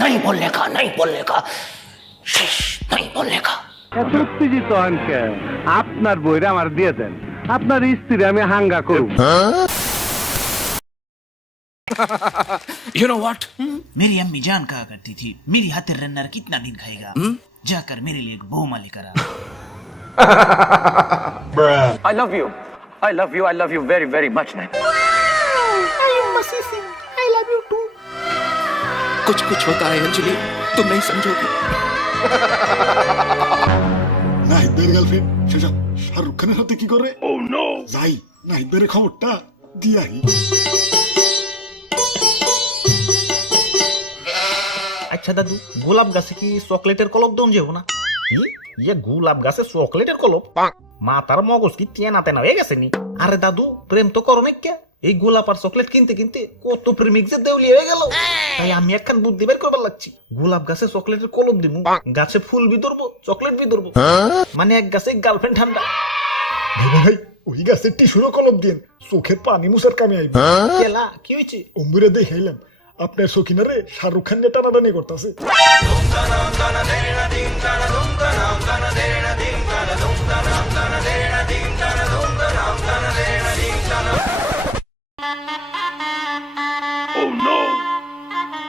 नहीं बोलने का, नहीं बोलने का, नहीं बोलने का। এত উত্তেজিত হন কেন? আপনার বইরা আমার দিয়ে দেন, আপনার স্ত্রী আমি হাঙ্গা করব। You know what? मेरी अम्मी जान कहा करती थी, मेरी हाथेर रन्नर कितना दिन खाएगा, जाकर मेरे लिए एक बहुमा लेकर आ। I love you. I love you. I love you very, very much, man. I love you too. कुछ कुछ होता है अंजलि, तुम नहीं समझोगी। নাহিদের গার্লফ্রেন্ড সেসব শাহরুখ খানের হাতে কি করে? ও নো, যাই নাহিদের খবরটা দিয়াই। আচ্ছা দাদু, গোলাপ গাছে কি চকলেটের কলপ দম যাবো না? ইয়ে গোলাপ গাছে চকলেটের কলপ? মাতার মগজ কি তেনা তেনা হয়ে গেছে নি? আরে দাদু, প্রেম তো করো নাকি? এই গোলাপ আর চকলেট কিনতে কিনতে কত প্রেমিক যে দেউলি হয়ে গেল। তাই আমি একখান বুদ্ধি বের করবার লাগছি। গোলাপ গাছে চকলেটের কলপ দিমু, গাছে ফুল বি ধরবো, চকলেট বি ধরবো, মানে এক গাছে গার্লফ্রেন্ড ঠান্ডা। ভাই ওই গাছের টিস্যুরও কলম দিন, চোখের পানি মুছার কামে আইব। কেলা কি হয়েছে? অম্বুরে দেখাইলাম আপনার সখিনারে শাহরুখ খান নিয়ে টানাটানি করতেছে।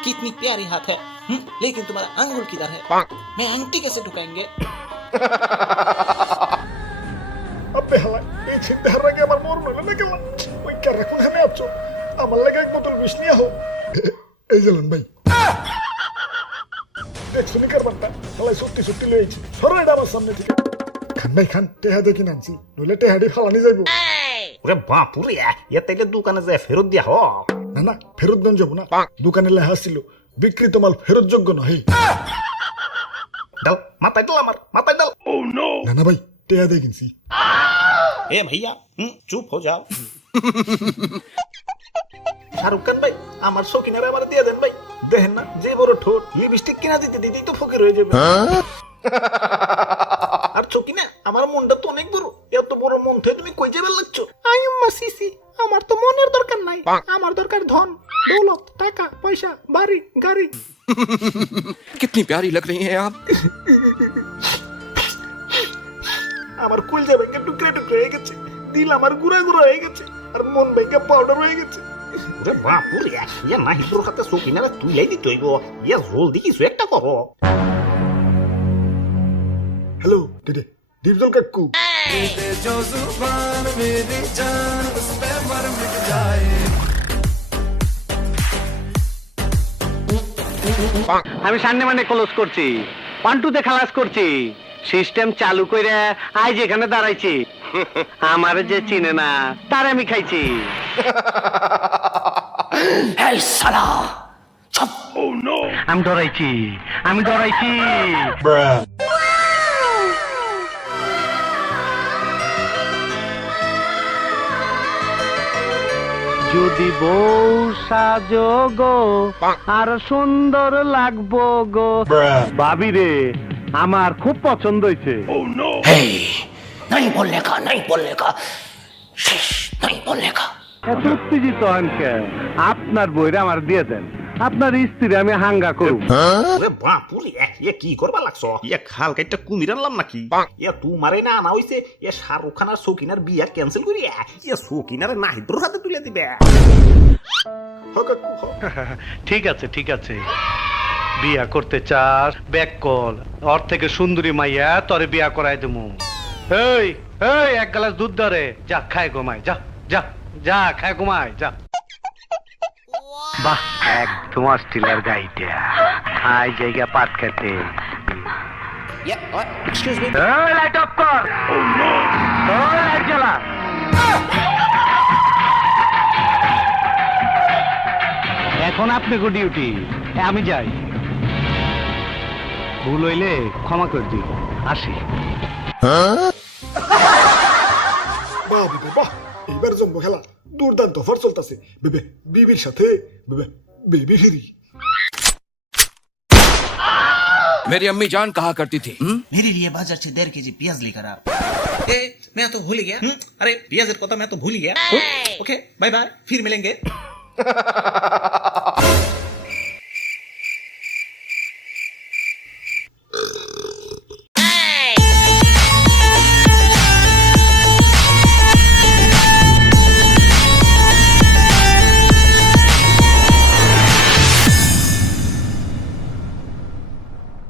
कितनी प्यारी हाथ है, लेकिन तुम्हारा अंगुल किधर है? मैं अंगूठी कैसे ढुकाएंगे? আপনি হালাই এই চিন্তার আগে আমার মরণ হলো না কেন? ওই কারা কোন হামে আছো? আমার লাগে এক বোতল বিষ নিয়ে আহো। এই জানেন ভাই, দেখছেন কারবারটা হালাই সত্যি সত্যি লইছি। সরো এটা আমার সামনে থেকে। খান ভাই খান, টেহা দেখি নানছি, নইলে টেহাডি ফালানি যাইব। ওরে বাপুরে, এ তাইলে দোকানে যায় ফেরত দিয়া হ। না না, ফেরত দেন যাবো না। দোকানে লেখা ছিল বিক্রিত মাল ফেরত যোগ্য নহে। ডাল মাথায় ডাল, আমার মাথায় ডাল। না না ভাই, টেহা দেখিনছি। এ ভাইয়া, চুপ হো যাও। শাহরুখ খান ভাই, আমার শৌখিনারে আমার দিয়ে দেন ভাই। দেখেন না যে বড় ঠোঁট, লিপস্টিক কিনা দিতে দিতেই তো ফকির হয়ে যাবে। আর শৌখিনা, আমার মনটা তো অনেক বড়। এত বড় মন থেকে তুমি কই যাবে লাগছো? আইম্মা সিসি, আমার তো মনের দরকার নাই, আমার দরকার ধন দৌলত, টাকা পয়সা, বাড়ি গাড়ি। कितनी प्यारी लग रही हैं आप। আমার কলজা ভেঙে টুকরে টুকরে হয়ে গেছে, দিল আমার গুড়া গুড়া হয়ে গেছে, আর মন ভেঙে পাউডার হয়ে গেছে। ওরে বাপুরে, ইয়া নাহিদুর হাতে শৌখিনারে তুইলাই দিতে হইব। ইয়া জলদি কিছু একটা করো। হ্যালো ডিডে, ডিপজল কাকু। আমি সামনে মানে ক্লোজ করছি, পান্টুতে খালাস করছি, সিস্টেম চালু করে আজ এখানে দাঁড়াইছি। আমার যে চিনে না তার আমি খাইছি। Hey साला, चुप। আমি ডরাইছি, আমি ডরাইছি। যদি বউ সাজো গো, আর সুন্দর লাগবো গো। ভাবি রে, আমার খুব পছন্দ হয়েছে। Hey, नहीं बोलने का, नहीं बोलने का, नहीं बोलने का। এত উত্তেজিত হন কেন? আপনার বইরা আমার দিয়ে দেন, আপনার স্ত্রী আমি হাঙ্গা করব। ওরে বাপুরে, ইয়া কি করবা লাগছো? ইয়া খাল কাইটা কুমির আনলাম নাকি? ইয়া তুমারে না আনা হইছে, ইয়া শাহরুখ খান আর শৌখিনার বিয়া ক্যান্সেল করি, ইয়া শৌখিনারে নাহিদুর হাতে তুলে দিবে। ঠিক আছে ঠিক আছে, বিয়া করতে চাস ব্যাক কল, ওর থেকে সুন্দরী মাইয়া তোরে বিয়া করাই দেবো। এই এই, এক গ্লাস দুধ ধরে যা, খায় ঘুমায়, যা যা যা, খায় ঘুমায় যা। বাহ, একদম অস্ট্রেলিয়ার গাইটা খাই জায়গা পাট খেতে। Yeah, what? Excuse me. Light off কর, লাইট জ্বালা। এখন আপনাকে ডিউটি, আমি যাই। ভুল হইলে ক্ষমা করে দিই, আসি। বাহ বিবে বাহ, এইবার জম্বো খেলা দুর্দান্ত অফার চলতেছে। বেবে বিবির সাথে বেবে বেবি ফিরি। मेरी अम्मी जान कहा करती थी, मेरे लिए बाजार से 1.5 केजी प्याज लेकर आ। ए, मैं तो भूल गया। अरे प्याज को तो मैं तो भूल गया। ओके, बाय बाय, फिर मिलेंगे।